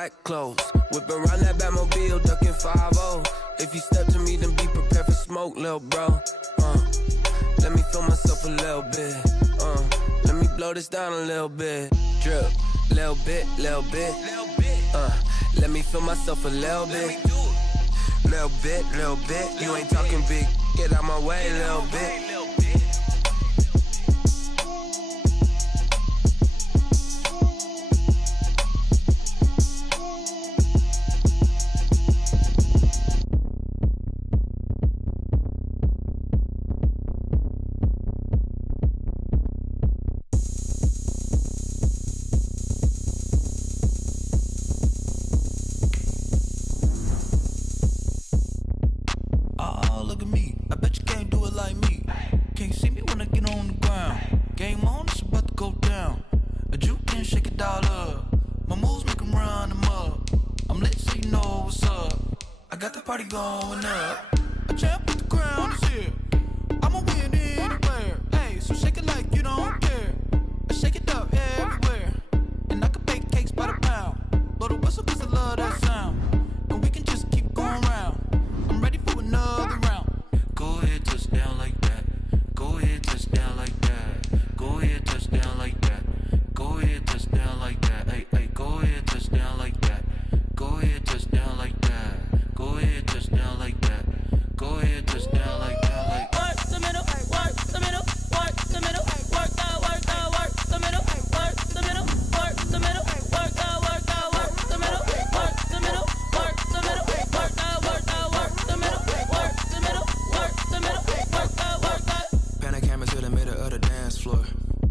black clothes. Whip around that Batmobile, ducking 5-0. If you step to me, then be prepared for smoke, lil' bro. Let me feel myself a little bit. Let me blow this down a little bit. Drip, little bit, little bit. Let me feel myself a little bit. Little bit, little bit. You ain't talking big. Get out my way, little bit. Going up, a champ with the crown is here. I'ma win anywhere. Hey, so shake it like you don't care. I shake it up everywhere, and I can bake cakes by the pound. Blow the whistle 'cause I love that sound, and we can just keep going round. I'm ready for another round. Go ahead, touch down like that. Go ahead, touch down like that. Go ahead, touch down like that. Go ahead, touch down like that. Hey, hey, go ahead, touch down like that. Go ahead, touch down like that. Go ahead, touch down like that. Go ahead, touch down like that. Like work the middle, work the middle, work the middle, work that, work that, work the middle, work the middle, work the middle, work that, work that, work the middle, work the middle, work the middle, work that, work that, work the middle, work the middle, work the middle, work that, work that. Pan the camera to the middle of the dance floor.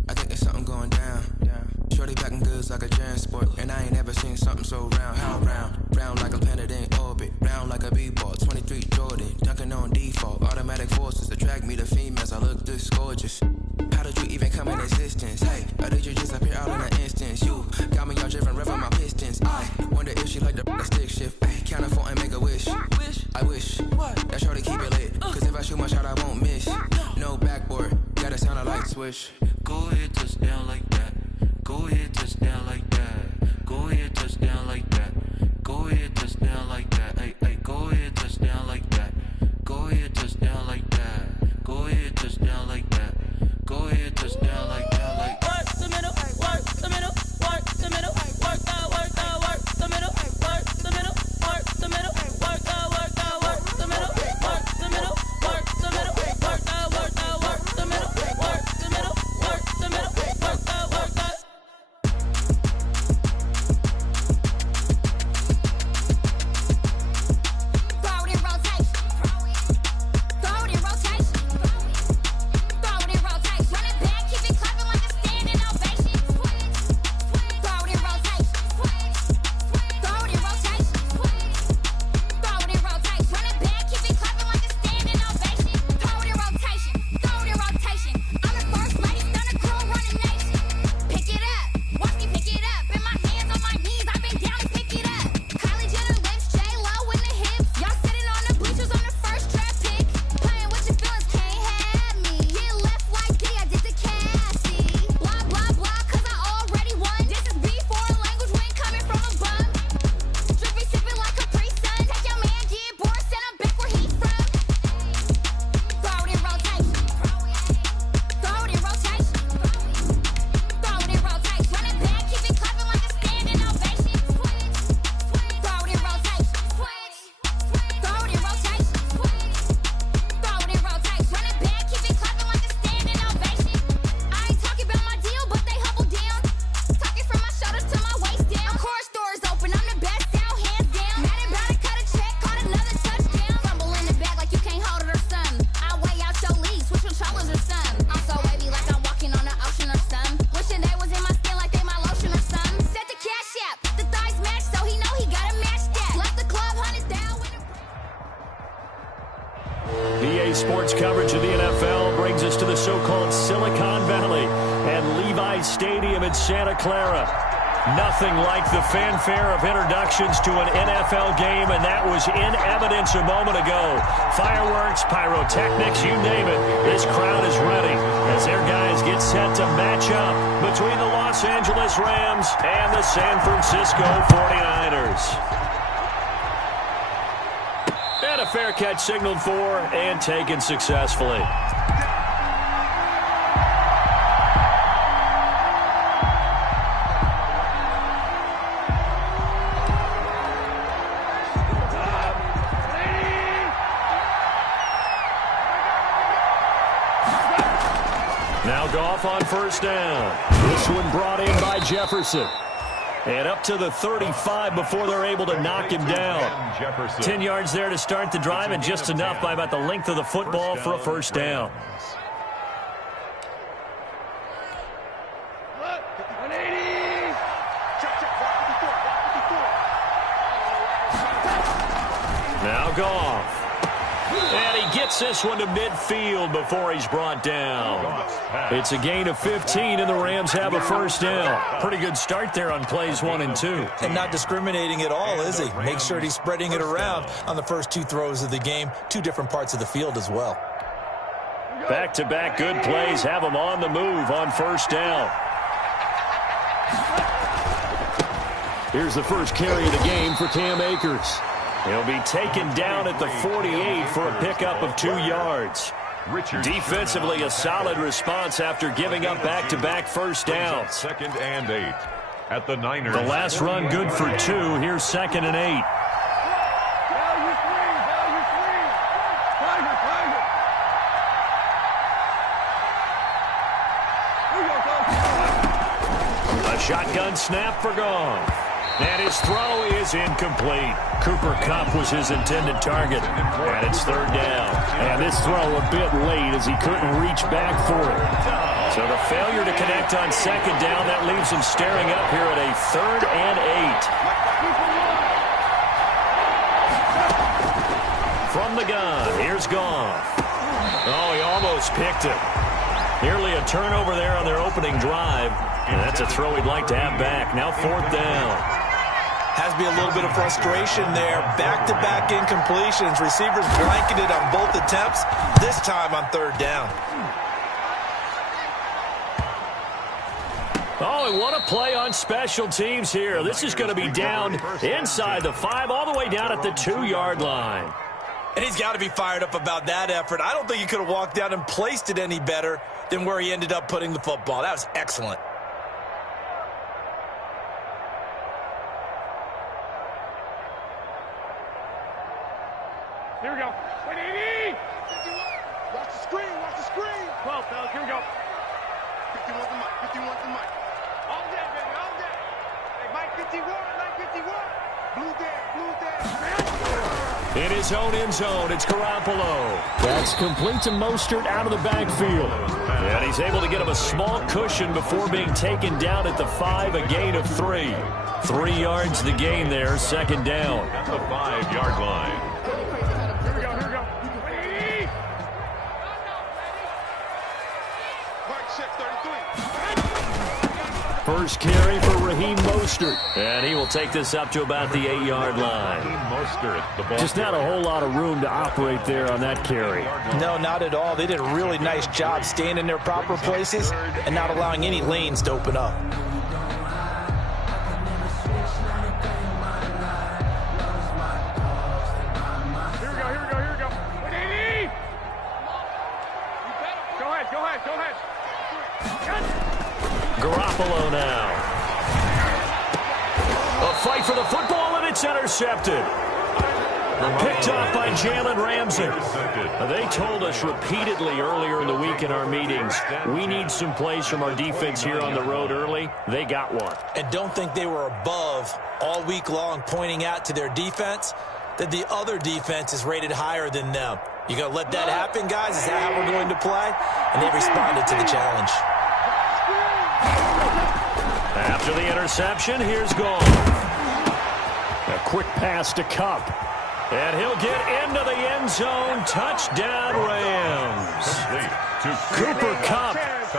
I think there's something going down. Shorty packing goods like a transport, and I ain't never seen something so round. How round? Round like a planet in orbit, round like a b-ball. 23 Jordan, dunking on default. Automatic forces attract me to females. I look this gorgeous. How did you even come in existence? Hey, or did you just appear out in an instance? You got me all driven, revving my pistons. I wonder if she like the stick shift. Hey, count a 4 and make a wish. I wish that shorty keep it lit, 'cause if I shoot my shot, I won't miss. No backboard, gotta sound a light switch. Go ahead, touch down like that. Go ahead, touch down like that. Go ahead, touch down like that. Go ahead, touch down like that. Hey, hey, go ahead, touch down like that. Go ahead, touch down like that. Go ahead, touch down like that. Go ahead, touch down like that. Like work the middle, work the middle, work the middle, work that, work that, work the middle, work the middle, work the middle, work that, work that, work the middle, work the middle, work the middle, work that, work that, work the middle, work the middle, work the middle, work that, work that. Sports coverage of the NFL brings us to the so-called Silicon Valley and Levi's Stadium in Santa Clara. Nothing like the fanfare of introductions to an NFL game, and that was in evidence a moment ago. Fireworks, pyrotechnics, you name it. This crowd is ready as their guys get set to match up between the Los Angeles Rams and the San Francisco 49ers. And a fair catch signaled for and taken successfully. Now Goff on first down. This one brought in by Jefferson. And up to the 35 before they're able to knock him down. 10 yards there to start the drive, and just enough by about the length of the football for a first down. Now Goff. And he gets this one to midfield before he's brought down. It's a gain of 15, and the Rams have a first down. Pretty good start there on plays 1 and 2. And not discriminating at all, is he? Make sure he's spreading it around on the first 2 throws of the game. 2 different parts of the field as well. Back-to-back good plays have him on the move on first down. Here's the first carry of the game for Cam Akers. He'll be taken down at the 48 for a pickup of 2 yards. Defensively, a solid response after giving up back-to-back first downs. 2nd and 8 at the Niners. The last run good for 2. Here's 2nd and 8. A shotgun snap for Goff. And his throw is incomplete. Cooper Kupp was his intended target. And it's 3rd down. And this throw a bit late as he couldn't reach back for it. So the failure to connect on 2nd down, that leaves him staring up here at a 3rd and 8. From the gun, here's Goff. Oh, he almost picked it. Nearly a turnover there on their opening drive. And that's a throw he'd like to have back. Now 4th down. Has to be a little bit of frustration there. Back-to-back incompletions. Receivers blanketed on both attempts, this time on 3rd down. Oh, and what a play on special teams here. This is going to be down inside the 5, all the way down at the 2-yard line. And he's got to be fired up about that effort. I don't think he could have walked down and placed it any better than where he ended up putting the football. That was excellent. Here we go. 180. Watch the screen. Watch the screen. 12, fellas. Here we go. 51 to Mike. 51 to Mike. All day, baby. All day. Hey, Mike 51. Mike 51. Blue dance. Blue dance. In his own end zone, it's Garoppolo. That's complete to Mostert out of the backfield. And he's able to get him a small cushion before being taken down at the 5, a gain of 3. 3 yards the gain there, 2nd down. At the 5-yard line. First carry for Raheem Mostert. And he will take this up to about the 8-yard line. Just not a whole lot of room to operate there on that carry. No, not at all. They did a really nice job staying in their proper places and not allowing any lanes to open up. Here we go. Here we go. Here we go. 180. Go ahead. Garoppolo now. A fight for the football, and it's intercepted. Picked off by Jalen Ramsey. They told us repeatedly earlier in the week in our meetings, we need some plays from our defense here on the road early. They got one. And don't think they were above all week long, pointing out to their defense that the other defense is rated higher than them. You going to let that happen, guys? Is that how we're going to play? And they responded to the challenge. After the interception, here's Goff. A quick pass to Kupp. And he'll get into the end zone. Touchdown, Rams. Cooper Kupp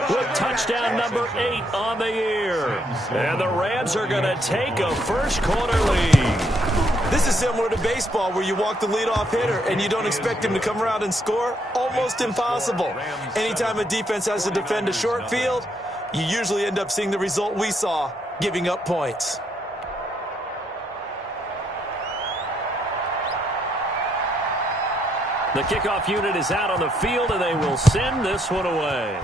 with touchdown number 8 on the year. And the Rams are going to take a first-quarter lead. This is similar to baseball where you walk the leadoff hitter and you don't expect him to come around and score. Almost impossible. Anytime a defense has to defend a short field, you usually end up seeing the result we saw, giving up points. The kickoff unit is out on the field, and they will send this one away.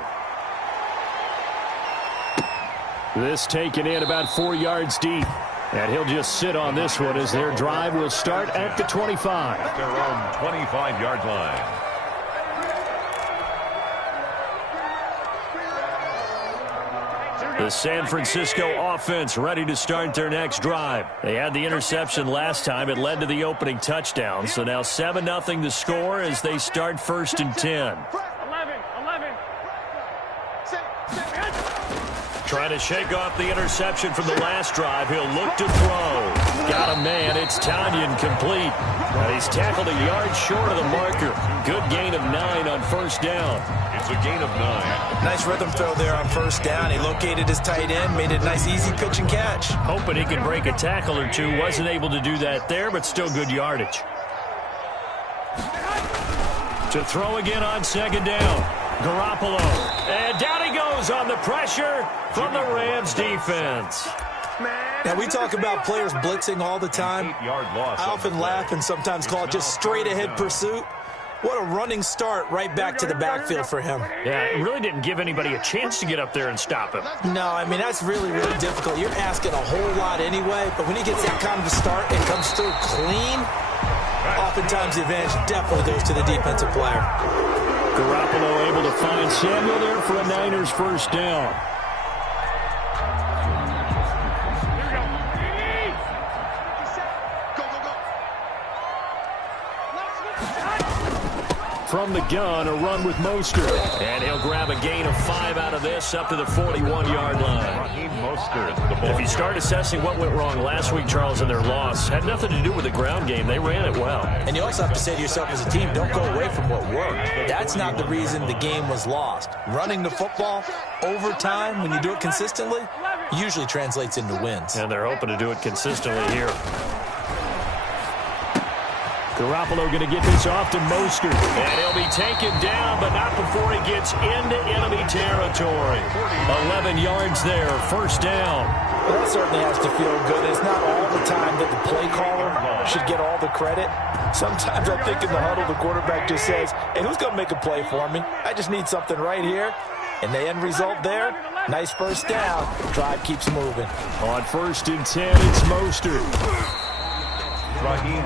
This taken in about 4 yards deep. And he'll just sit on this one as their drive will start at the 25. At their own 25-yard line. The San Francisco offense ready to start their next drive. They had the interception last time. It led to the opening touchdown. So now 7-0 the score as they start 1st and 10. 11. Trying to shake off the interception from the last drive. He'll look to throw. Got a man. It's Tanyan complete. Now he's tackled a yard short of the marker. Good gain of 9 on first down. It's a gain of 9. Nice rhythm throw there on first down. He located his tight end, made it a nice easy pitch and catch. Hoping he could break a tackle or two. Wasn't able to do that there, but still good yardage. To throw again on second down. Garoppolo. And down he goes on the pressure from the Rams defense. Now, we talk about players blitzing all the time. I often laugh and sometimes call it just straight-ahead pursuit. What a running start right back to the backfield for him. Yeah, it really didn't give anybody a chance to get up there and stop him. No, I mean, that's really, really difficult. You're asking a whole lot anyway, but when he gets that kind of a start and comes through clean, oftentimes the advantage definitely goes to the defensive player. Garoppolo able to find Samuel there for a Niners first down. From the gun, a run with Mostert. And he'll grab a gain of 5 out of this up to the 41-yard line. If you start assessing what went wrong last week, Charles, in their loss, had nothing to do with the ground game. They ran it well. And you also have to say to yourself as a team, don't go away from what worked. That's not the reason the game was lost. Running the football over time, when you do it consistently, usually translates into wins. And they're hoping to do it consistently here. Garoppolo going to get this off to Mostert. And he'll be taken down, but not before he gets into enemy territory. 11 yards there, first down. Well, that certainly has to feel good. It's not all the time that the play caller should get all the credit. Sometimes I think in the huddle, the quarterback just says, hey, who's going to make a play for me? I just need something right here. And the end result there, nice first down. Drive keeps moving. On 1st and 10, it's Mostert.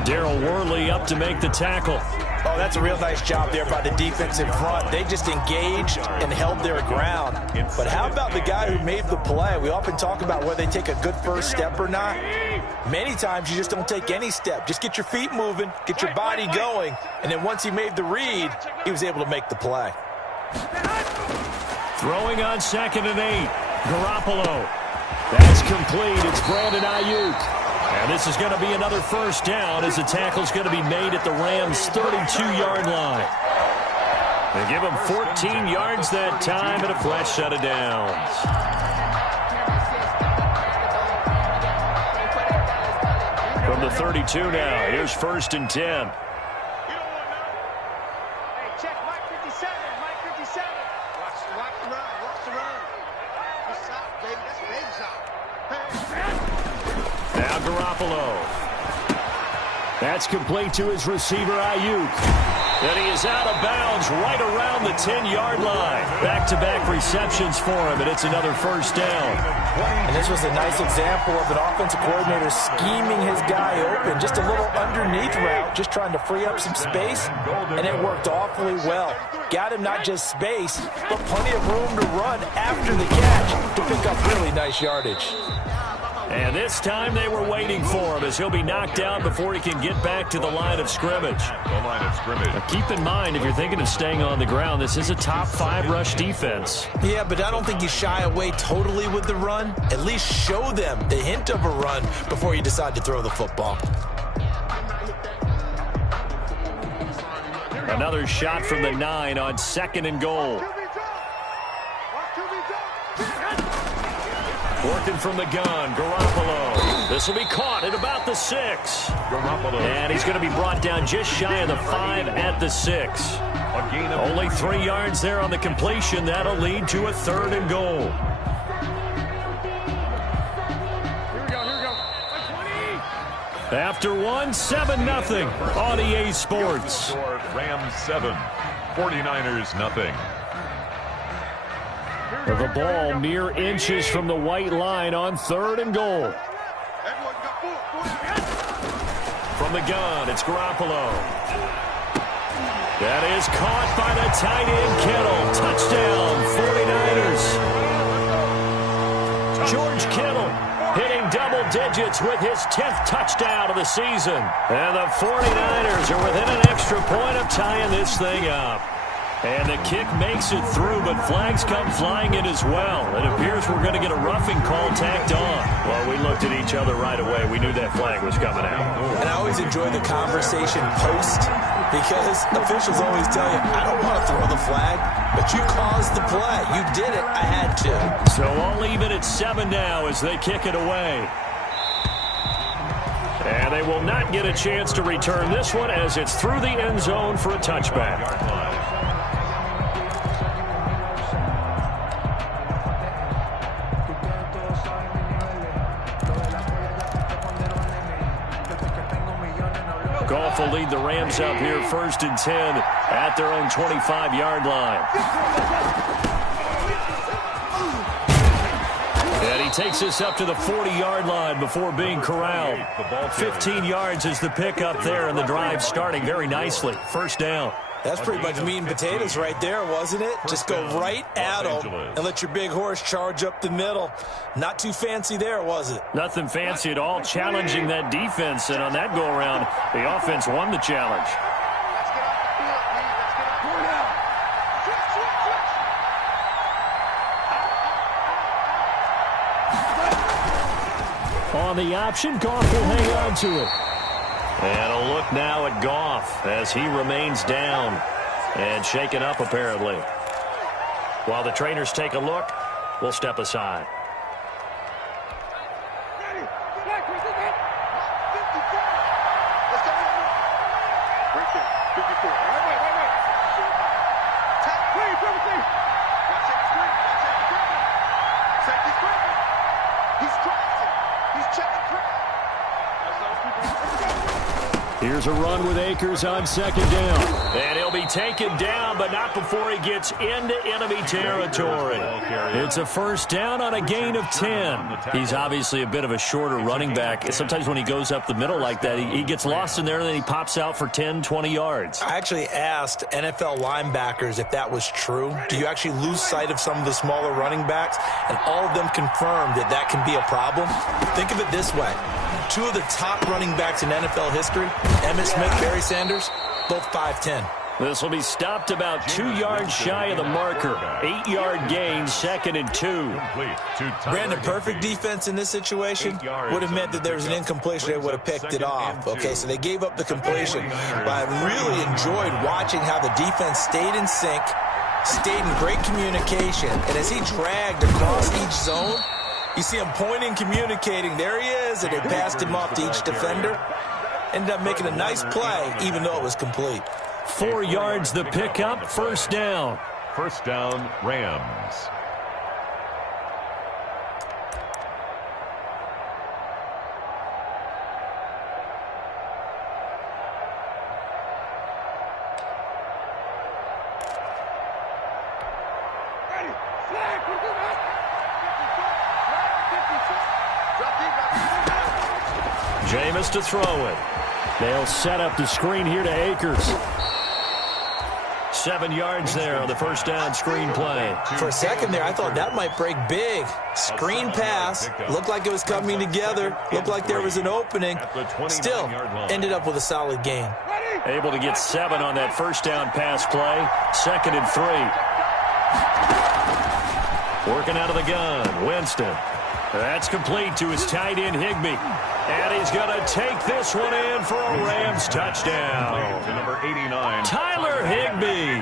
Darryl Worley up to make the tackle. Oh, that's a real nice job there by the defense in front. They just engaged and held their ground. But how about the guy who made the play? We often talk about whether they take a good first step or not. Many times you just don't take any step. Just get your feet moving, get your body going, and then once he made the read, he was able to make the play. Throwing on 2nd and 8. Garoppolo. That's complete. It's Brandon Ayuk. And this is going to be another first down as the tackle's going to be made at the Rams' 32-yard line. They give him 14 yards that time and a fresh set of downs. From the 32 now, here's 1st and 10. Now Garoppolo. That's complete to his receiver, Ayuk. And he is out of bounds right around the 10-yard line. Back-to-back receptions for him, and it's another first down. And this was a nice example of an offensive coordinator scheming his guy open. Just a little underneath route, just trying to free up some space, and it worked awfully well. Got him not just space, but plenty of room to run after the catch to pick up really nice yardage. And this time they were waiting for him as he'll be knocked down before he can get back to the line of scrimmage. Now keep in mind, if you're thinking of staying on the ground, this is a top 5 rush defense. Yeah, but I don't think you shy away totally with the run. At least show them the hint of a run before you decide to throw the football. Another shot from the 9 on 2nd and goal. Working from the gun, Garoppolo. This will be caught at about the 6. And he's going to be brought down just shy of the 5 at the 6. Only 3 yards there on the completion. That'll lead to a 3rd and goal. After 1, 7-0 on EA Sports. Rams 7, 49ers nothing. The ball mere inches from the white line on 3rd and goal. From the gun, it's Garoppolo. That is caught by the tight end, Kittle. Touchdown, 49ers. George Kittle hitting double digits with his 10th touchdown of the season. And the 49ers are within an extra point of tying this thing up. And the kick makes it through, but flags come flying in as well. It appears we're going to get a roughing call tacked on. Well, we looked at each other right away. We knew that flag was coming out. And I always enjoy the conversation post because officials always tell you, I don't want to throw the flag, but you caused the play. You did it. I had to. So I'll leave it at 7 now as they kick it away. And they will not get a chance to return this one as it's through the end zone for a touchback. Goff will lead the Rams up here 1st and 10 at their own 25-yard line. And he takes us up to the 40-yard line before being corralled. 15 yards is the pickup there, and the drive starting very nicely. 1st down. That's pretty much meat and potatoes right there, wasn't it? Just go right at them and let your big horse charge up the middle. Not too fancy there, was it? Nothing fancy at all, challenging that defense. And on that go-around, the offense won the challenge. On the option, Goff will hang on to it. And a look now at Goff as he remains down and shaken up apparently. While the trainers take a look, we'll step aside. Here's a run with Akers on 2nd down. And he'll be taken down, but not before he gets into enemy territory. It's a 1st down on a gain of 10. He's obviously a bit of a shorter running back. Sometimes when he goes up the middle like that, he gets lost in there, and then he pops out for 10, 20 yards. I actually asked NFL linebackers if that was true. Do you actually lose sight of some of the smaller running backs? And all of them confirmed that that can be a problem. Think of it this way. 2 of the top running backs in NFL history, Emmitt Smith, Barry Sanders, both 5'10". This will be stopped about 2 yards shy of the marker. 8-yard gain, 2nd and 2. Brandon, perfect defense in this situation would have meant that there was an incompletion. They would have picked it off. Okay, so they gave up the completion. But I really enjoyed watching how the defense stayed in sync, stayed in great communication, and as he dragged across each zone, you see him pointing, communicating. There he is, and they passed him off to each defender. Ended up making a nice play, even though it was complete. 4 yards the pickup, 1st down. 1st down, Rams. Jameis to throw it. They'll set up the screen here to Akers. 7 yards there on the 1st down screen play. For a second there, I thought that might break big. Screen pass. Looked like it was coming together. Looked like there was an opening. Still, ended up with a solid gain. Able to get 7 on that 1st down pass play. 2nd and 3. Working out of the gun, Winston. That's complete to his tight end, Higbee. And he's going to take this one in for a Rams touchdown. To number 89. Tyler Higbee.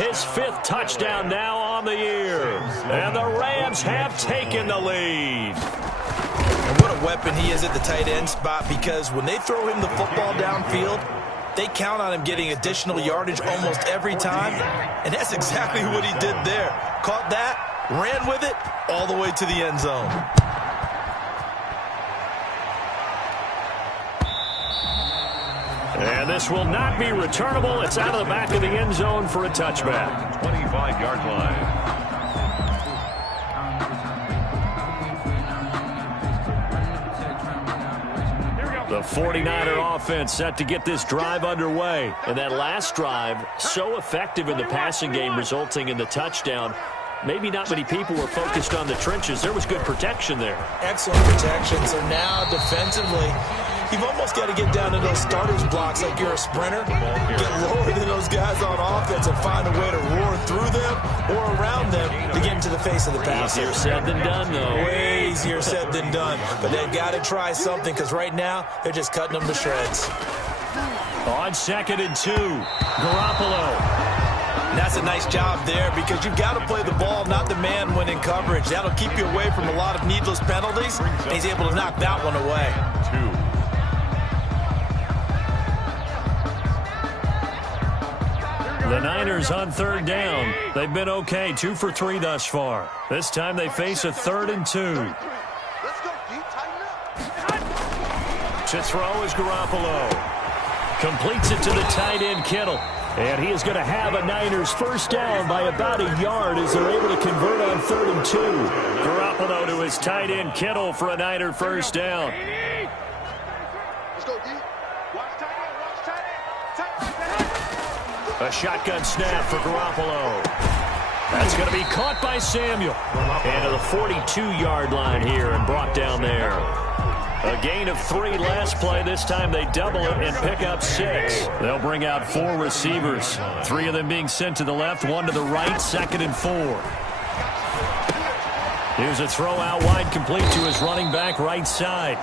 His 5th touchdown now on the year. And the Rams have taken the lead. And what a weapon he is at the tight end spot, because when they throw him the football downfield, they count on him getting additional yardage almost every time. And that's exactly what he did there. Caught that, ran with it, all the way to the end zone. And this will not be returnable. It's out of the back of the end zone for a touchback. 25-yard line. The 49er offense set to get this drive underway. And that last drive, so effective in the passing game, resulting in the touchdown. Maybe not many people were focused on the trenches. There was good protection there. Excellent protection. So now defensively, you've almost got to get down to those starters blocks like you're a sprinter. Get lower than those guys on offense and find a way to roar through them or around them to get into the face of the passer. Easier said than done, though. Way easier said than done. But they've got to try something, because right now they're just cutting them to shreds. On 2nd and 2, Garoppolo. And that's a nice job there, because you've got to play the ball, not the man when in coverage. That'll keep you away from a lot of needless penalties. And he's able to knock that one away. 2. The Niners on 3rd down. They've been okay, 2 for 3 thus far. This time they face a 3rd and 2. Let's go, D. Tighten up. To throw is Garoppolo. Completes it to the tight end, Kittle. And he is going to have a Niners first down by about a yard as they're able to convert on 3rd and 2. Garoppolo to his tight end, Kittle, for a Niner first down. Let's go, D. Watch tight end. Watch tight end. A shotgun snap for Garoppolo. That's going to be caught by Samuel. And to the 42-yard line here and brought down there. A gain of 3 last play. This time they double it and pick up 6. They'll bring out 4 receivers. 3 of them being sent to the left, 1 to the right, 2nd and 4. Here's a throw out wide, complete to his running back right side.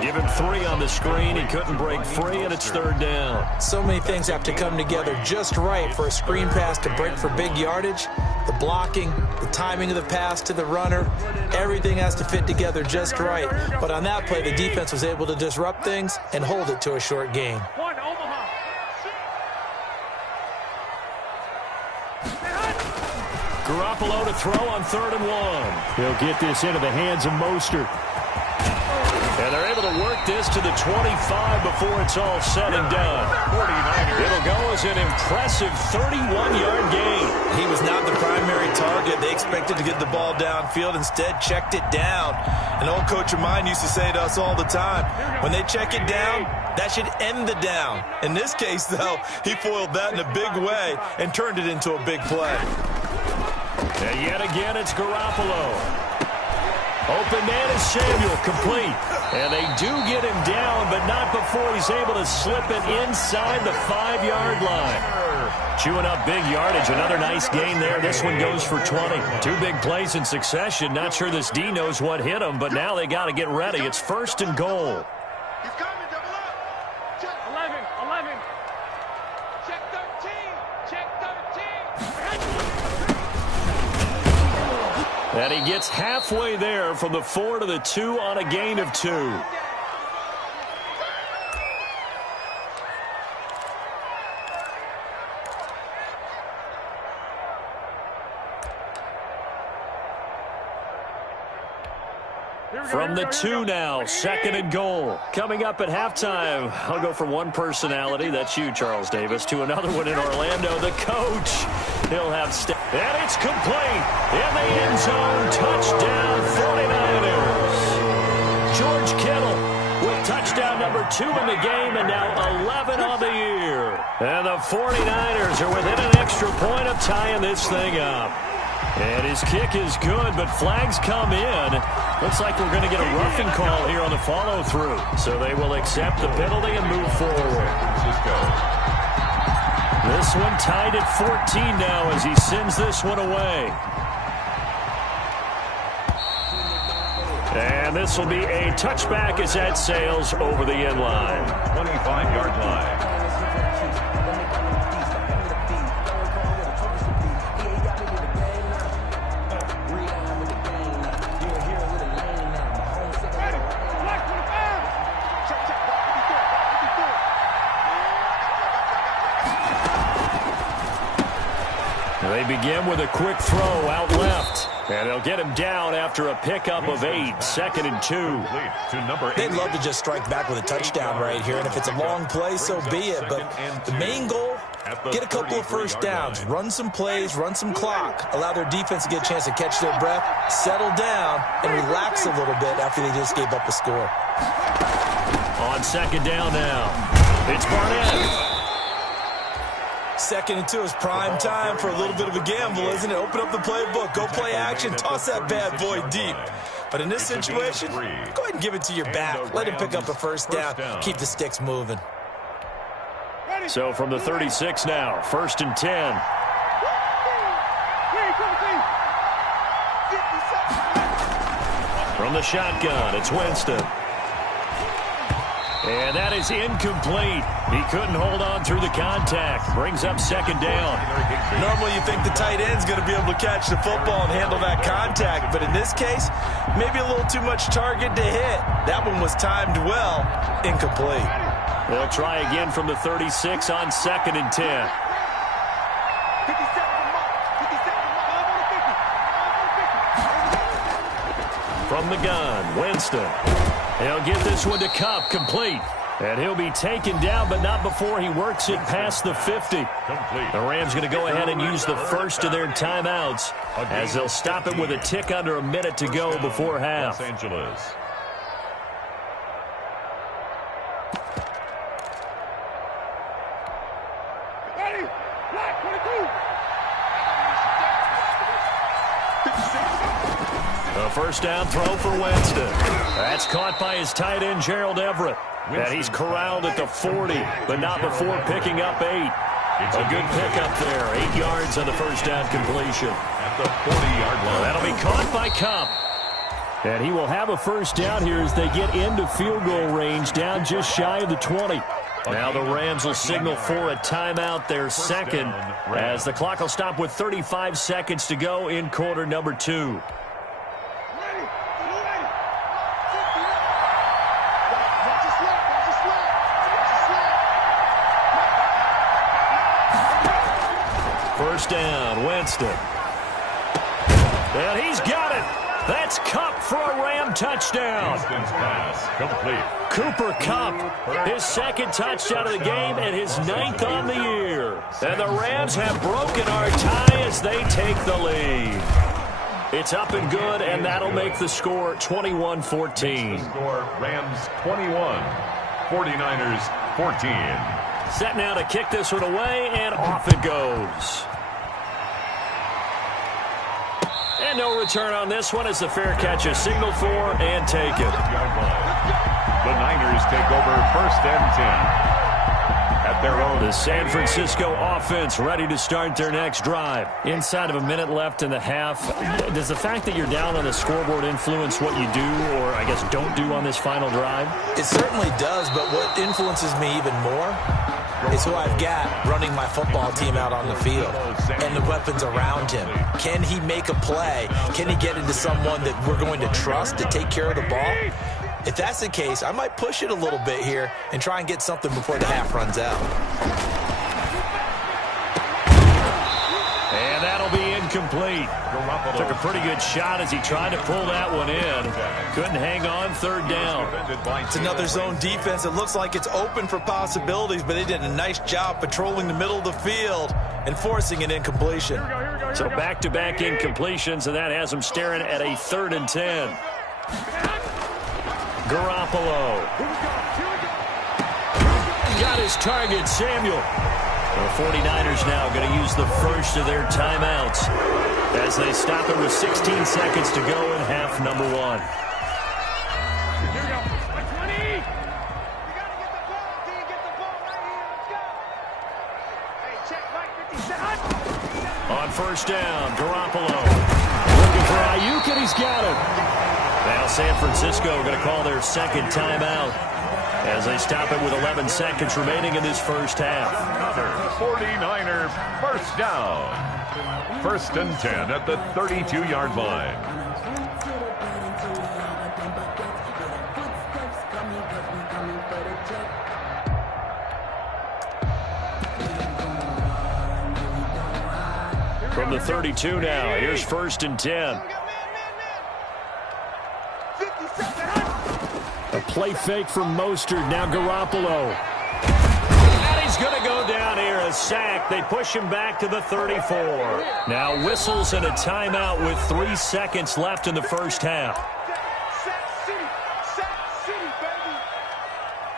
Give him 3 on the screen. He couldn't break free, and it's 3rd down. So many things have to come together just right for a screen pass to break for big yardage. The blocking, the timing of the pass to the runner, everything has to fit together just right. But on that play, the defense was able to disrupt things and hold it to a short gain. Garoppolo to throw on 3rd and 1. He'll get this into the hands of Mostert. And they're able to work this to the 25 before it's all said and done. It'll go as an impressive 31-yard gain. He was not the primary target. They expected to get the ball downfield. Instead, checked it down. An old coach of mine used to say to us all the time, when they check it down, that should end the down. In this case, though, he foiled that in a big way and turned it into a big play. And yet again, it's Garoppolo. Open man is Samuel, complete. And they do get him down, but not before he's able to slip it inside the 5-yard line. Chewing up big yardage. Another nice gain there. This one goes for 20. 2 big plays in succession. Not sure this D knows what hit him, but now they got to get ready. It's 1st and goal. He's coming, double up. Check 11. Check 13. Check 13. And he gets halfway there from the 4 to the 2 on a gain of 2. From the 2 now, 2nd and goal. Coming up at halftime, I'll go from one personality, that's you, Charles Davis, to another one in Orlando, the coach. He'll have and it's complete. In the end zone, touchdown 49ers. George Kittle with touchdown number 2 in the game, and now 11 on the year. And the 49ers are within an extra point of tying this thing up. And his kick is good, but flags come in. Looks like we're going to get a roughing call here on the follow-through. So they will accept the penalty and move forward. This one tied at 14 now as he sends this one away. And this will be a touchback as that sails over the end line. 25-yard line. They begin with a quick throw out left. And they'll get him down after a pickup of 8, 2nd and 2. They'd love to just strike back with a touchdown right here, and if it's a long play, so be it. But the main goal, get a couple of first downs, run some plays, run some clock, allow their defense to get a chance to catch their breath, settle down, and relax a little bit after they just gave up a score. On 2nd down now, it's Barnett. 2nd and 2 is prime time for a little bit of a gamble, isn't it? Open up the playbook, go play action, toss that bad boy deep. But in this situation, go ahead and give it to your back. Let him pick up a first down, keep the sticks moving. So from the 36 now, 1st and 10. From the shotgun, it's Winston. And that is incomplete. He couldn't hold on through the contact. Brings up 2nd down. Normally you think the tight end's going to be able to catch the football and handle that contact. But in this case, maybe a little too much target to hit. That one was timed well. Incomplete. They'll try again from the 36 on 2nd and 10. From the gun, Winston. He'll get this one to Cup, complete. And he'll be taken down, but not before he works it past the 50. The Rams going to go ahead and use the first of their timeouts as they'll stop it with a tick under a minute to go before half. Los Angeles. A first down throw for Winston. That's caught by his tight end, Gerald Everett. And he's corralled at the 40, but not before picking up 8. A good pickup there. 8 yards on the first down completion. At the 40-yard line. That'll be caught by Cup. And he will have a first down here as they get into field goal range, down just shy of the 20. Now the Rams will signal for a timeout, their second, as the clock will stop with 35 seconds to go in quarter number 2. First down, Winston. And he's got it. That's Cup for a Ram touchdown. Winston's pass complete. Cooper Kupp, his 2nd touchdown of the game and his 9th on the year. And the Rams have broken our tie as they take the lead. It's up and good, and that'll make the score 21-14. Score Rams 21, 49ers 14. Set now to kick this one away, and off it goes. And no return on this one as the fair catch is signaled for and taken. The Niners take over 1st and 10. At their own. The San Francisco offense ready to start their next drive. Inside of a minute left in the half, does the fact that you're down on the scoreboard influence what you do or, I guess, don't do on this final drive? It certainly does, but what influences me even more is who I've got running my football team out on the field and the weapons around him. Can he make a play? Can he get into someone that we're going to trust to take care of the ball? If that's the case, I might push it a little bit here and try and get something before the half runs out. And that'll be incomplete. Took a pretty good shot as he tried to pull that one in. Couldn't hang on, 3rd down. It's another zone defense. It looks like it's open for possibilities, but they did a nice job patrolling the middle of the field and forcing an incompletion. So back-to-back incompletions, and that has them staring at a 3rd and 10. Garoppolo. Got his target, Samuel. The 49ers now going to use the first of their timeouts as they stop it with 16 seconds to go in half number 1. On first down, Garoppolo. Looking for Ayuk, and he's got it. Now San Francisco going to call their second timeout as they stop it with 11 seconds remaining in this first half. Another 49er first down. 1st and 10 at the 32-yard line. From the 32 now, here's 1st and 10. A play fake from Mostert, now Garoppolo. And he's going to go down here, a sack. They push him back to the 34. Now whistles and a timeout with 3 seconds left in the first half.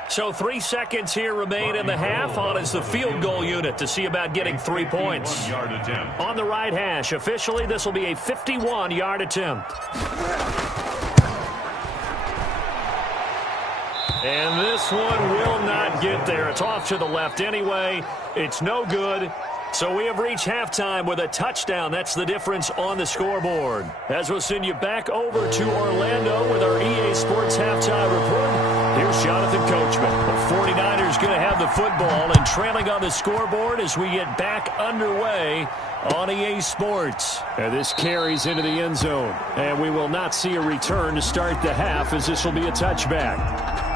So 3 seconds here remain in the half. On is the field goal unit to see about getting 3 points. On the right hash, officially this will be a 51-yard attempt. And this one will not get there. It's off to the left anyway. It's no good. So we have reached halftime with a touchdown. That's the difference on the scoreboard. As we'll send you back over to Orlando with our EA Sports Halftime Report, here's Jonathan Coachman. The 49ers going to have the football and trailing on the scoreboard as we get back underway on EA Sports. And this carries into the end zone. And we will not see a return to start the half as this will be a touchback.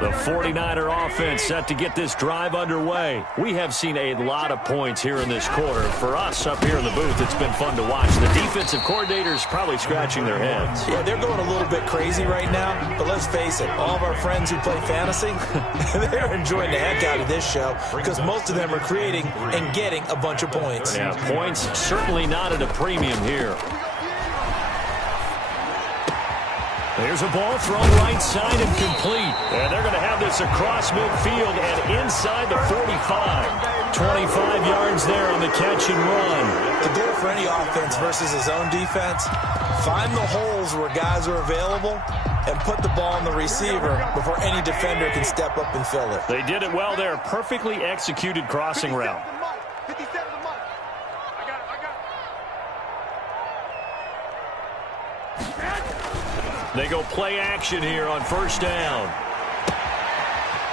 The 49er offense set to get this drive underway. We have seen a lot of points here in this quarter. For us up here in the booth, it's been fun to watch. The defensive coordinators probably scratching their heads. Yeah, they're going a little bit crazy right now. But let's face it, all of our friends who play fantasy, they're enjoying the heck out of this show because most of them are creating and getting a bunch of points. Yeah, points certainly not at a premium here. There's a ball thrown right side and complete. And they're going to have this across midfield and inside the 45. 25 yards there on the catch and run. The goal for any offense versus his own defense, find the holes where guys are available and put the ball on the receiver before any defender can step up and fill it. They did it well there. Perfectly executed crossing route. They go play action here on first down.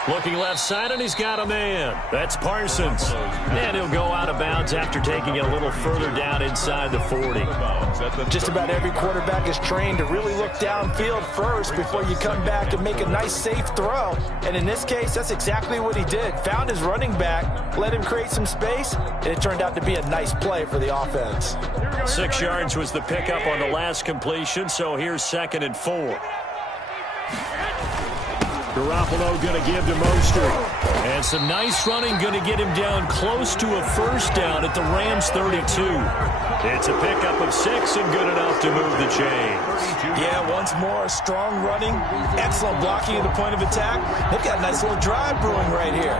Looking left side, and he's got a man. That's Parsons. And he'll go out of bounds after taking it a little further down inside the 40. Just about every quarterback is trained to really look downfield first before you come back and make a nice, safe throw. And in this case, that's exactly what he did. Found his running back, let him create some space, and it turned out to be a nice play for the offense. 6 yards was the pickup on the last completion, so here's 2nd and 4. Garoppolo going to give to Mostert. And some nice running going to get him down close to a first down at the Rams 32. It's a pickup of 6 and good enough to move the chains. Yeah, once more, strong running, excellent blocking at the point of attack. They've got a nice little drive brewing right here.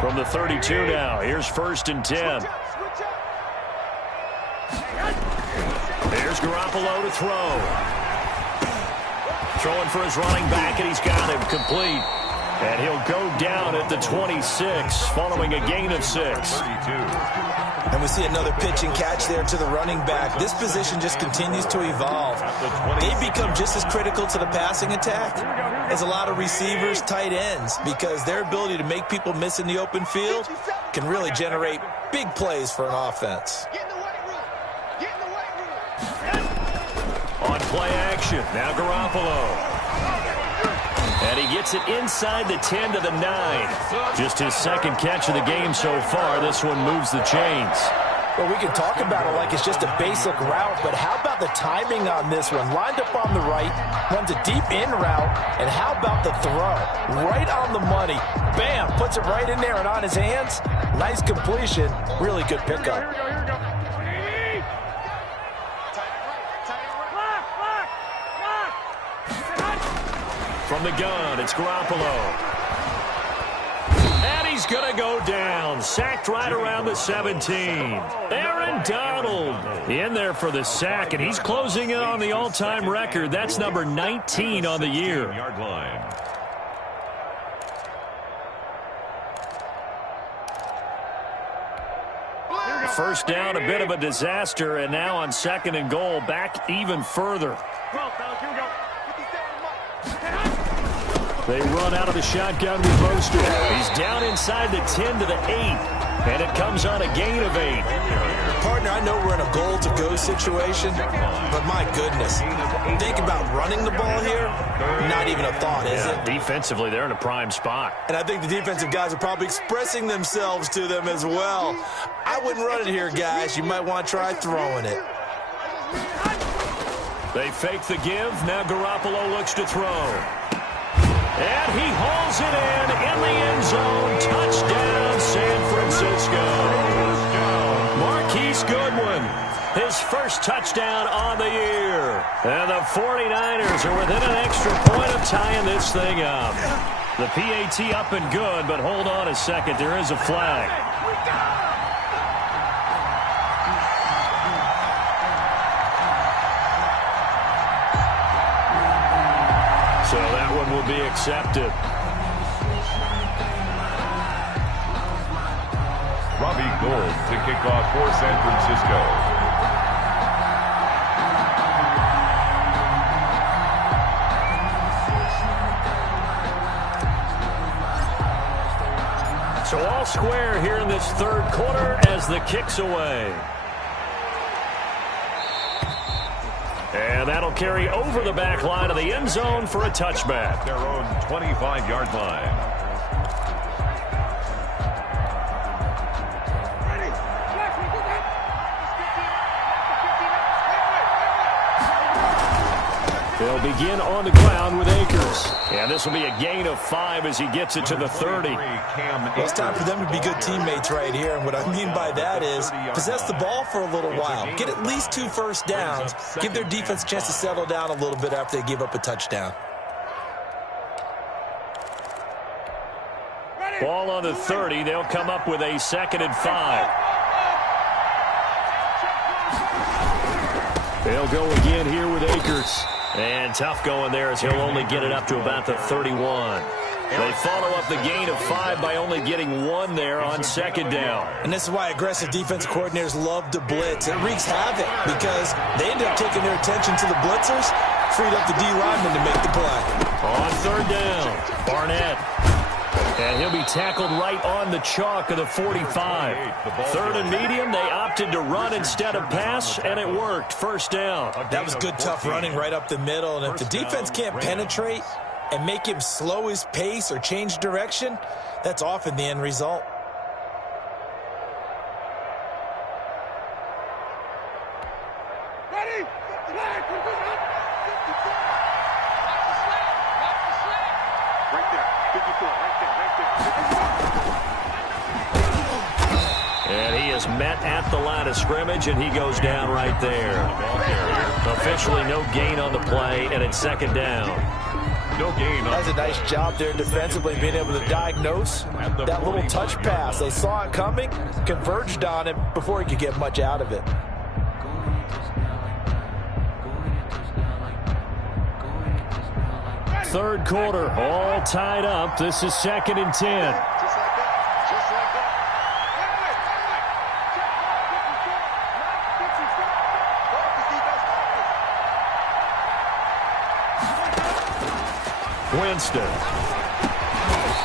From the 32 now, here's 1st and 10. There's Garoppolo to throw. Throwing for his running back, and he's got him complete. And he'll go down at the 26, following a gain of 6. And we see another pitch and catch there to the running back. This position just continues to evolve. They become just as critical to the passing attack as a lot of receivers, tight ends, because their ability to make people miss in the open field can really generate big plays for an offense. On play action, now Garoppolo. And he gets it inside the 10 to the 9. Just his 2nd catch of the game so far. This one moves the chains. Well, we can talk about it like it's just a basic route, but how about the timing on this one? Lined up on the right, runs a deep in route, and how about the throw? Right on the money. Bam, puts it right in there and on his hands. Nice completion, really good pickup. From the gun, it's Garoppolo. And he's he's going to go down. Sacked right around the 17. Aaron Donald in there for the sack, and he's closing in on the all-time record. That's number 19 on the year. Yard line. First down, a bit of a disaster, and now on 2nd and goal, back even further. They run out of the shotgun with Boster. He's down inside the 10 to the 8, and it comes on a gain of 8. Partner, I know we're in a goal-to-go situation, but my goodness, think about running the ball here, not even a thought, is it? Defensively, they're in a prime spot. And I think the defensive guys are probably expressing themselves to them as well. I wouldn't run it here, guys. You might want to try throwing it. They fake the give. Now Garoppolo looks to throw. And he hauls it in the end zone. Touchdown, San Francisco. Marquise Goodwin, his first touchdown on the year. And the 49ers are within an extra point of tying this thing up. The PAT up and good, but hold on a second. There is a flag. So that one will be accepted. Robbie Gould to kick off for San Francisco. So all square here in this third quarter as the kick's away. And that'll carry over the back line of the end zone for a touchback. Their own 25-yard line. They'll begin on the ground with Akers. And this will be a gain of 5 as he gets it to the 30. It's time for them to be good teammates right here. And what I mean by that is possess the ball for a little while. Get at least 2 first downs. Give their defense a chance to settle down a little bit after they give up a touchdown. Ball on the 30. They'll come up with a 2nd and 5. They'll go again here with Akers. And tough going there as he'll only get it up to about the 31. They follow up the gain of 5 by only getting 1 there on 2nd down. And this is why aggressive defensive coordinators love to blitz. It wreaks havoc because they end up taking their attention to the blitzers, freed up the D lineman to make the play. On 3rd down, Barnett. And he'll be tackled right on the chalk of the 45. 3rd and medium, they opted to run instead of pass, and it worked. 1st down. That was good, tough running right up the middle. And if the defense can't penetrate and make him slow his pace or change direction, that's often the end result. And he is met at the line of scrimmage, and he goes down right there. Officially no gain on the play, and it's 2nd down. No gain. That's a nice job there defensively, being able to diagnose that little touch pass. They saw it coming, converged on it before he could get much out of it. Third quarter, all tied up. This is 2nd and 10. Winston.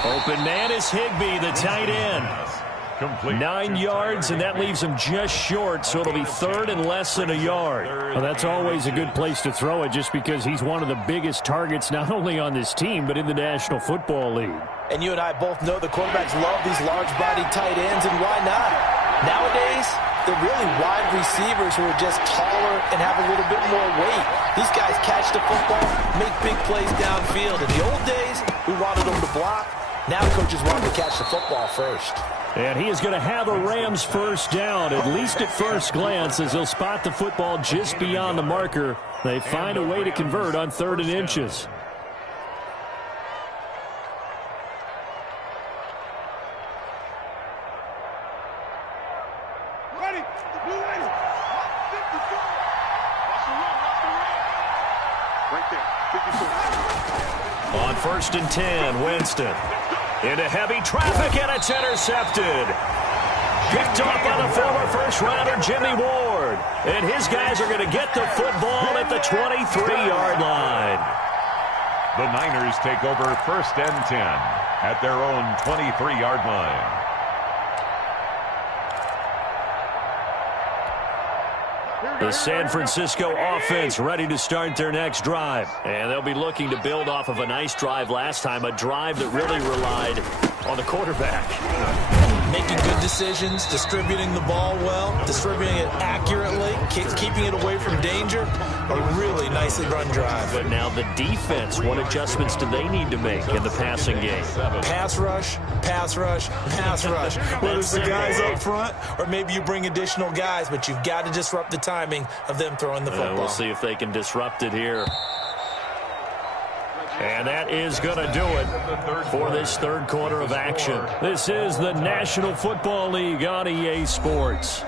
Open man is Higbee, the tight end. 9 yards, and that leaves him just short, so it'll be 3rd and less than a yard. Well, that's always a good place to throw it just because he's one of the biggest targets not only on this team but in the National Football League. And you and I both know the quarterbacks love these large-bodied tight ends, and why not? Nowadays, they're really wide receivers who are just taller and have a little bit more weight. These guys catch the football, make big plays downfield. In the old days, we wanted them to block. Now coaches want them to catch the football first. And he is going to have a Rams first down, at least at first glance, as he'll spot the football just beyond the marker. They find a way to convert on 3rd and inches. Ready? Blue ready. 54. Watch the run. Watch the run. Right there. 54. On 1st and 10, Winston. Into heavy traffic, and it's intercepted. Picked off by the former first-rounder Jimmy Ward. And his guys are going to get the football at the 23-yard line. The Niners take over 1st and 10 at their own 23-yard line. The San Francisco offense ready to start their next drive. And they'll be looking to build off of a nice drive last time, a drive that really relied on the quarterback. Making good decisions, distributing the ball well, distributing it accurately, keeping it away from danger. A really nicely run drive. But now the defense, what adjustments do they need to make in the passing game? Pass rush, pass rush, pass rush. Whether it's the guys up front or maybe you bring additional guys, but you've got to disrupt the timing of them throwing the football. We'll see if they can disrupt it here. And that is going to do it for this third quarter of action. This is the National Football League on EA Sports.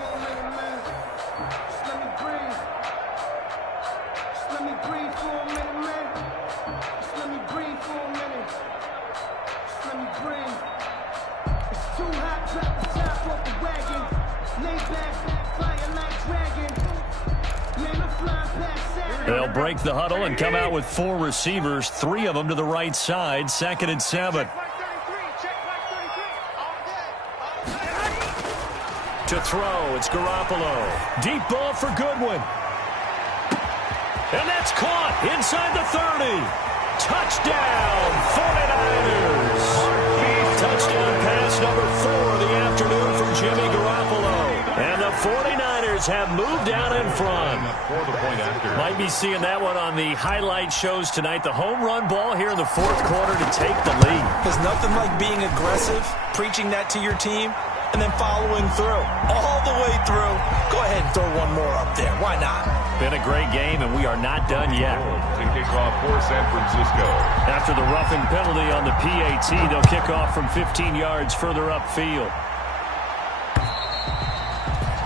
They'll break the huddle and come out with 4 receivers, 3 of them to the right side, 2nd and 7. To throw, it's Garoppolo. Deep ball for Goodwin. And that's caught inside the 30. Touchdown, 49ers. Touchdown pass number 4 of the afternoon from Jimmy Garoppolo. And the 49ers have moved down in front. Might be seeing that one on the highlight shows tonight. The home run ball here in the 4th quarter to take the lead. There's nothing like being aggressive, preaching that to your team, and then following through. All the way through. Go ahead and throw one more up there. Why not? Been a great game, and we are not done yet. To kick off for San Francisco. After the roughing penalty on the PAT, they'll kick off from 15 yards further upfield.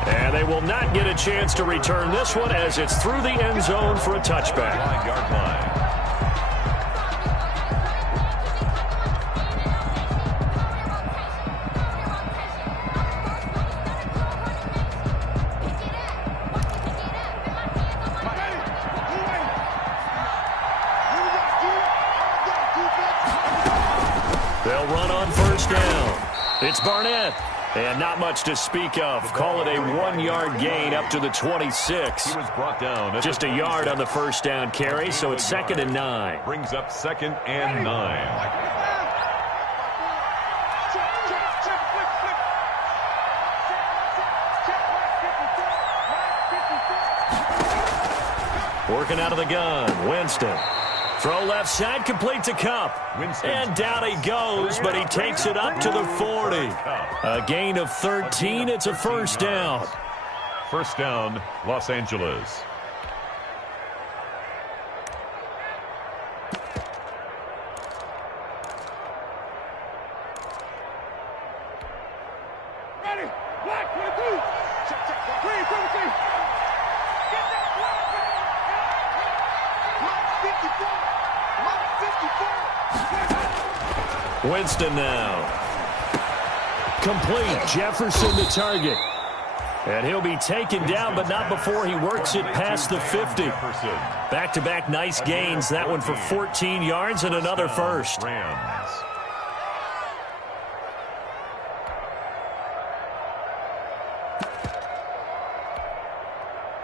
And they will not get a chance to return this one as it's through the end zone for a touchback. 9-yard line. They'll run on 1st down. It's Barnett. And not much to speak of. Call it a 1-yard gain up to the 26. He was brought down. Just a yard on the 1st down carry, so it's 2nd and 9. Brings up 2nd and 9. Working out of the gun, Winston. Throw left side, complete to Cup. And down he goes, but he takes it up to the 40. A gain of 13. It's a 1st down. 1st down, Los Angeles. Ready? Black, 22. Check, check. Green, 17. Get that block. Block 54. Block 54. Winston now. Complete. Jefferson the target. And he'll be taken down, but not before he works it past the 50. Back-to-back nice gains. That one for 14 yards and another 1st. Rams.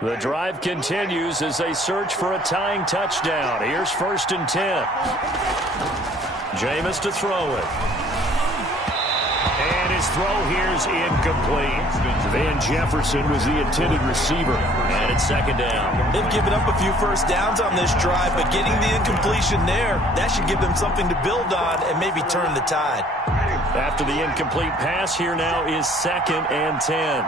The drive continues as they search for a tying touchdown. Here's 1st and 10. Jameis to throw it. And his throw here's incomplete. Van Jefferson was the intended receiver. And it's 2nd down. They've given up a few 1st downs on this drive, but getting the incompletion there, that should give them something to build on and maybe turn the tide. After the incomplete pass, here now is 2nd and 10.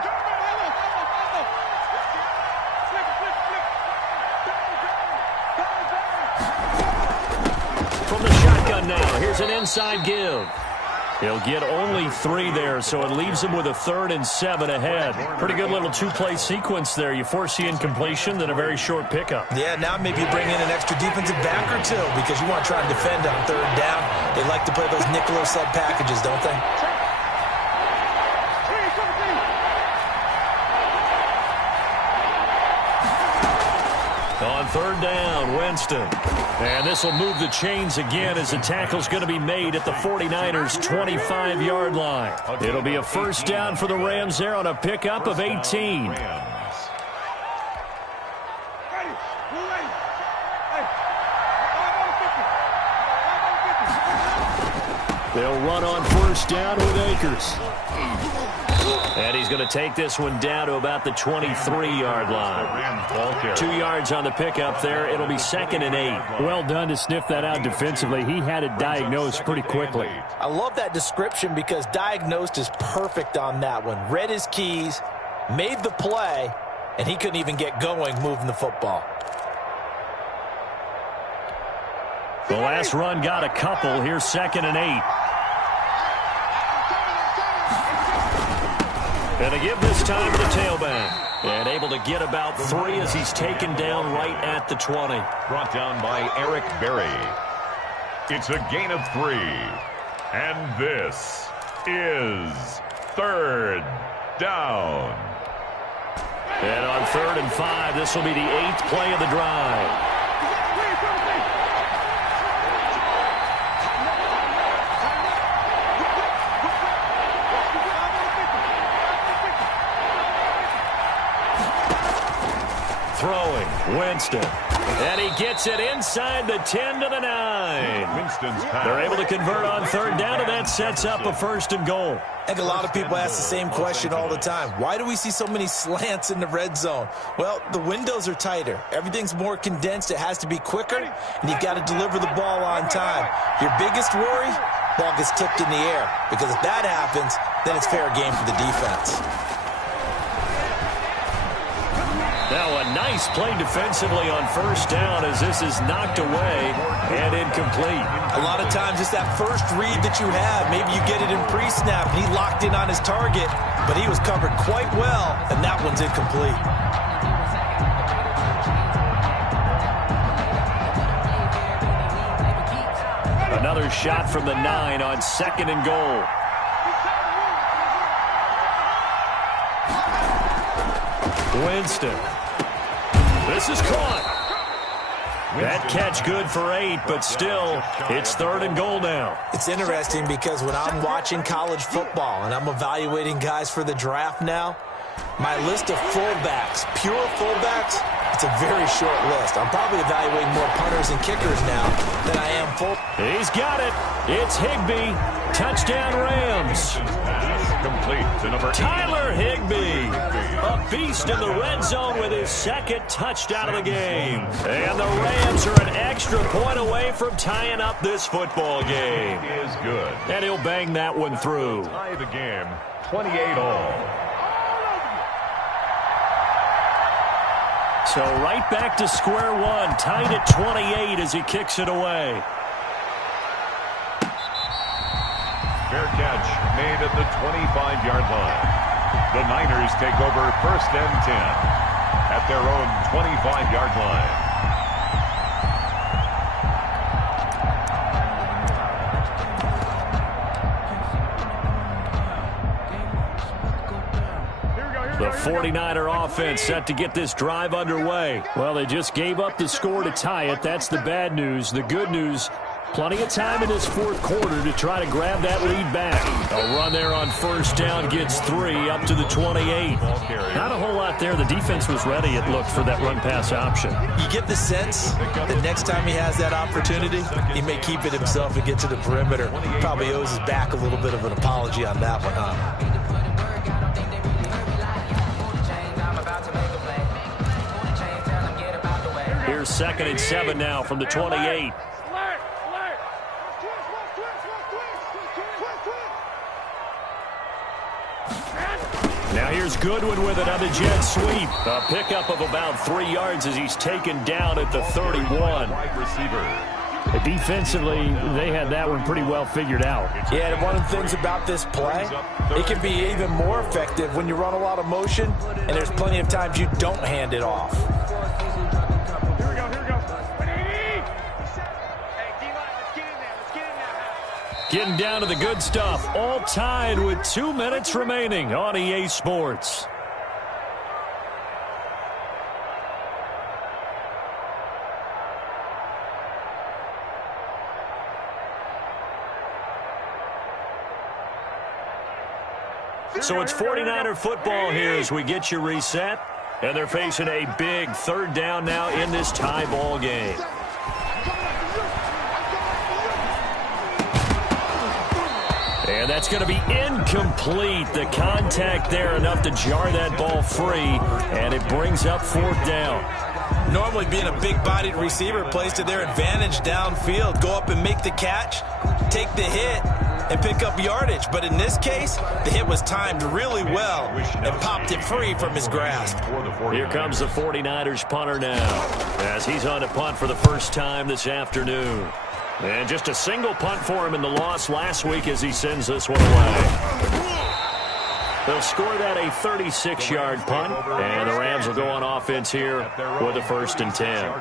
From the shotgun now, here's an inside give. He'll get only 3 there, so it leaves him with a 3rd and 7 ahead. Pretty good little 2-play sequence there. You force the incompletion, then a very short pickup. Yeah, now maybe you bring in an extra defensive back or 2 because you want to try and defend on 3rd down. They like to play those nickel or sub packages, don't they? On 3rd down, Winston. And this will move the chains again as the tackle's going to be made at the 49ers' 25-yard line. It'll be a 1st down for the Rams there on a pickup of 18. They'll run on 1st down with Akers. And he's going to take this one down to about the 23-yard line. 2 yards on the pickup there. It'll be 2nd and 8. Well done to sniff that out defensively. He had it diagnosed pretty quickly. I love that description because diagnosed is perfect on that one. Read his keys, made the play, and he couldn't even get going moving the football. The last run got a couple. Here's 2nd and 8. And a give this time to the tailback. And able to get about 3 as he's taken down right at the 20. Brought down by Eric Berry. It's a gain of 3. And this is 3rd down. And on 3rd and 5, this will be the 8th play of the drive. Throwing, Winston. And he gets it inside the 10 to the 9. Winston's pass. They're able to convert on 3rd down, and that sets up a 1st and goal. I think a lot of people ask the same question all the time. Why do we see so many slants in the red zone? Well, the windows are tighter. Everything's more condensed. It has to be quicker, and you've got to deliver the ball on time. Your biggest worry? Ball gets tipped in the air, because if that happens, then it's fair game for the defense. Now a nice play defensively on 1st down as this is knocked away and incomplete. A lot of times it's that first read that you have. Maybe you get it in pre-snap and he locked in on his target, but he was covered quite well, and that one's incomplete. Another shot from the 9 on 2nd and goal. Winston. This is caught. That catch good for 8, but still, it's 3rd and goal now. It's interesting because when I'm watching college football and I'm evaluating guys for the draft now, my list of fullbacks, pure fullbacks, it's a very short list. I'm probably evaluating more punters and kickers now than I am full. He's got it. It's Higbee. Touchdown Rams. Complete to number 8. Tyler Higbee, a beast in the red zone with his 2nd touchdown of the game. And the Rams are an extra point away from tying up this football game. Is good. And he'll bang that one through. Tie the game, 28 all. So right back to square one, tied at 28 as he kicks it away. Fair catch made at the 25-yard line. The Niners take over 1st and 10 at their own 25-yard line. The 49er offense set to get this drive underway. Well, they just gave up the score to tie it. That's the bad news. The good news, plenty of time in this 4th quarter to try to grab that lead back. A run there on 1st down gets 3 up to the 28. Not a whole lot there. The defense was ready, it looked, for that run-pass option. You get the sense that next time he has that opportunity, he may keep it himself and get to the perimeter. Probably owes his back a little bit of an apology on that one, huh? Here's 2nd and 7 now from the 28. Now here's Goodwin with it on the jet sweep. A pickup of about 3 yards as he's taken down at the 31. Wide receiver. Defensively, they had that one pretty well figured out. Yeah, and one of the things about this play, it can be even more effective when you run a lot of motion, and there's plenty of times you don't hand it off. Here we go. Hey, D-line, let's get in there. Getting down to the good stuff. All tied with 2 minutes remaining on EA Sports. So it's 49er football here as we get you reset. And they're facing a big third down now in this tie ball game. And that's going to be incomplete. The contact there enough to jar that ball free. And it brings up fourth down. Normally being a big-bodied receiver plays to their advantage downfield. Go up and make the catch, take the hit, and pick up yardage. But in this case, the hit was timed really well and popped it free from his grasp. Here comes the 49ers punter now as he's on a punt for the first time this afternoon. And just a single punt for him in the loss last week as he sends this one away. They'll score that a 36-yard punt, and the Rams will go on offense here with a 1st and 10.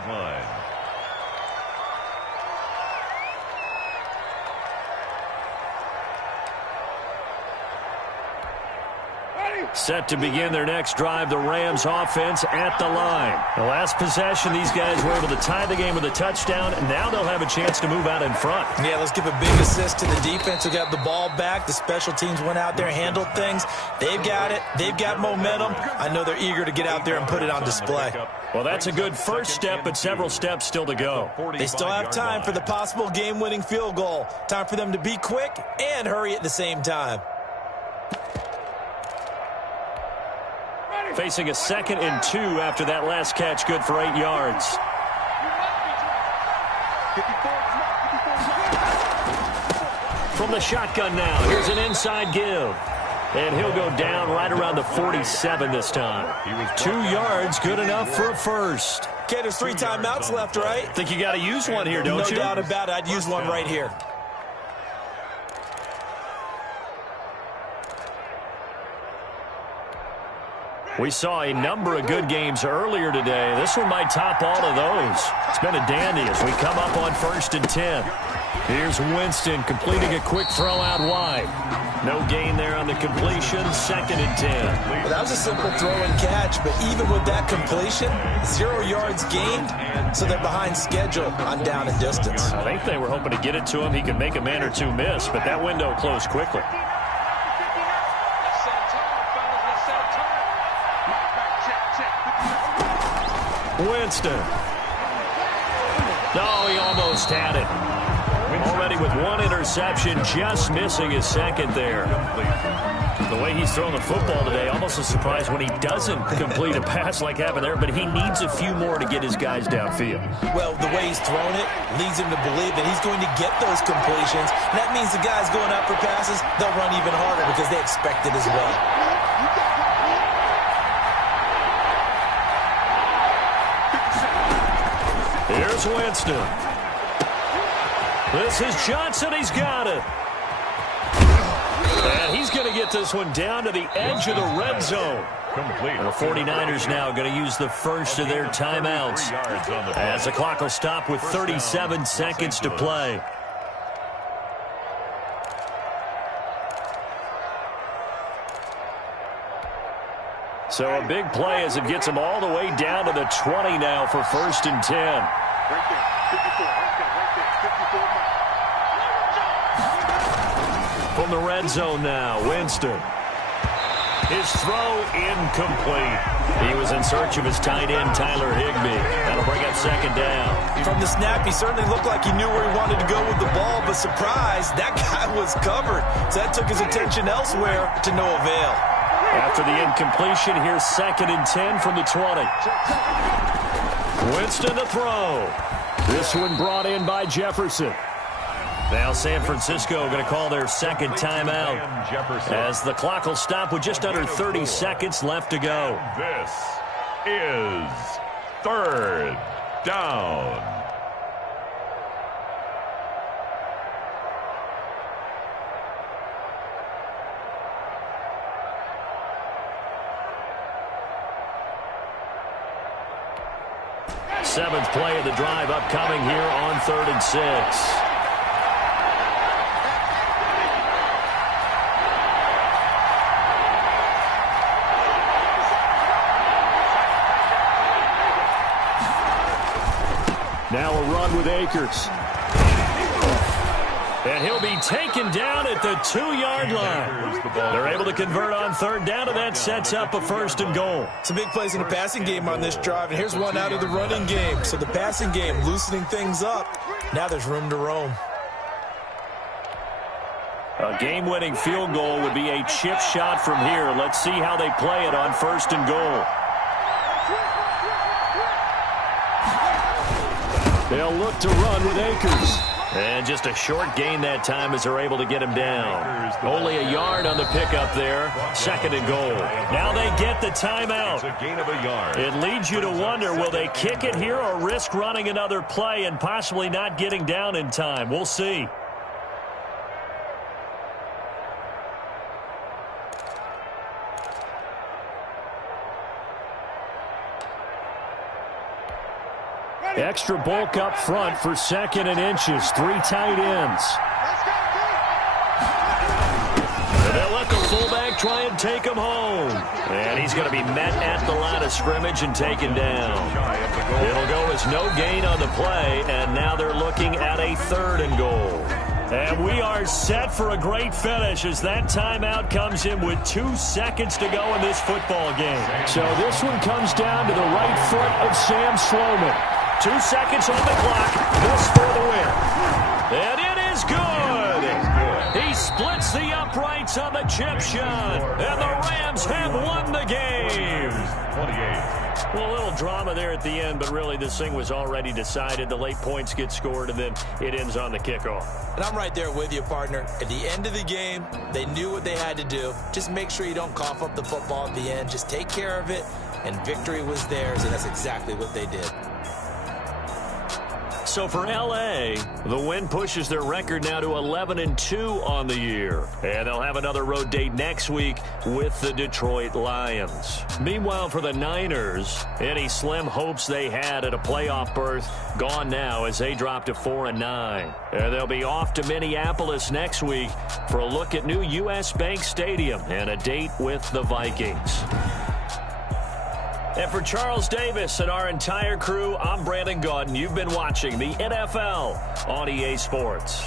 Set to begin their next drive, the Rams offense at the line. The last possession, these guys were able to tie the game with a touchdown, and now they'll have a chance to move out in front. Yeah, let's give a big assist to the defense who got the ball back. The special teams went out there, handled things. They've got it. They've got momentum. I know they're eager to get out there and put it on display. Well, that's a good first step, but several steps still to go. They still have time for the possible game-winning field goal. Time for them to be quick and hurry at the same time. Facing a 2nd and 2 after that last catch, good for 8 yards. From the shotgun now, here's an inside give. And he'll go down right around the 47 this time. 2 yards, good enough for a first. Okay, there's 3 timeouts left, right? Think you got to use one here, don't you? No doubt about it. I'd use one right here. We saw a number of good games earlier today. This one might top all of those. It's been a dandy as we come up on 1st and 10. Here's Winston completing a quick throw out wide. No gain there on the completion, 2nd and 10. Well, that was a simple throw and catch, but even with that completion, 0 yards gained, so they're behind schedule on down and distance. I think they were hoping to get it to him. He could make a man or two miss, but that window closed quickly. Winston. No, he almost had it. Already with 1 interception, just missing his 2nd there. The way he's throwing the football today, almost a surprise when he doesn't complete a pass like happened there, but he needs a few more to get his guys downfield. Well, the way he's thrown it leads him to believe that he's going to get those completions. And that means the guys going out for passes, they'll run even harder because they expect it as well. Here's Winston. This is Johnson. He's got it. And he's going to get this one down to the edge of the red zone. And the 49ers now going to use the first of their timeouts as the clock will stop with 37 seconds to play. So a big play as it gets them all the way down to the 20 now for 1st and 10. Right there, 54, right there, 54. From the red zone now, Winston. His throw incomplete. He was in search of his tight end, Tyler Higbee. That'll bring up 2nd down. From the snap, he certainly looked like he knew where he wanted to go with the ball, but surprise, that guy was covered. So that took his attention elsewhere to no avail. After the incompletion, here's 2nd and 10 from the 20. Winston to throw. This one brought in by Jefferson. Now San Francisco going to call their 2nd timeout as the clock will stop with just under 30 seconds left to go. This is 3rd down. 7th play of the drive upcoming here on 3rd and 6. Now a run with Akers. And he'll be taken down at the 2-yard line. They're able to convert on 3rd down, and that sets up a 1st and goal. Some big plays in the passing game on this drive, and here's one out of the running game. So the passing game loosening things up. Now there's room to roam. A game-winning field goal would be a chip shot from here. Let's see how they play it on 1st and goal. They'll look to run with Akers. And just a short gain that time as they're able to get him down. Only a yard on the pickup there. 2nd and goal. Now they get the timeout. It leads you to wonder, will they kick it here or risk running another play and possibly not getting down in time? We'll see. Extra bulk up front for 2nd and inches. 3 tight ends. And they'll let the fullback try and take him home. And he's going to be met at the line of scrimmage and taken down. It'll go as no gain on the play, and now they're looking at a 3rd and goal. And we are set for a great finish as that timeout comes in with 2 seconds to go in this football game. So this one comes down to the right foot of Sam Sloman. 2 seconds on the clock. This for the win. And it is good. He splits the uprights on the chip shot. And the Rams have won the game. 28. Well, a little drama there at the end, but really this thing was already decided. The late points get scored, and then it ends on the kickoff. And I'm right there with you, partner. At the end of the game, they knew what they had to do. Just make sure you don't cough up the football at the end. Just take care of it, and victory was theirs, and that's exactly what they did. So for L.A., the win pushes their record now to 11-2 on the year. And they'll have another road date next week with the Detroit Lions. Meanwhile, for the Niners, any slim hopes they had at a playoff berth gone now as they drop to 4-9. And they'll be off to Minneapolis next week for a look at new U.S. Bank Stadium and a date with the Vikings. And for Charles Davis and our entire crew, I'm Brandon Gaudin. You've been watching the NFL on EA Sports.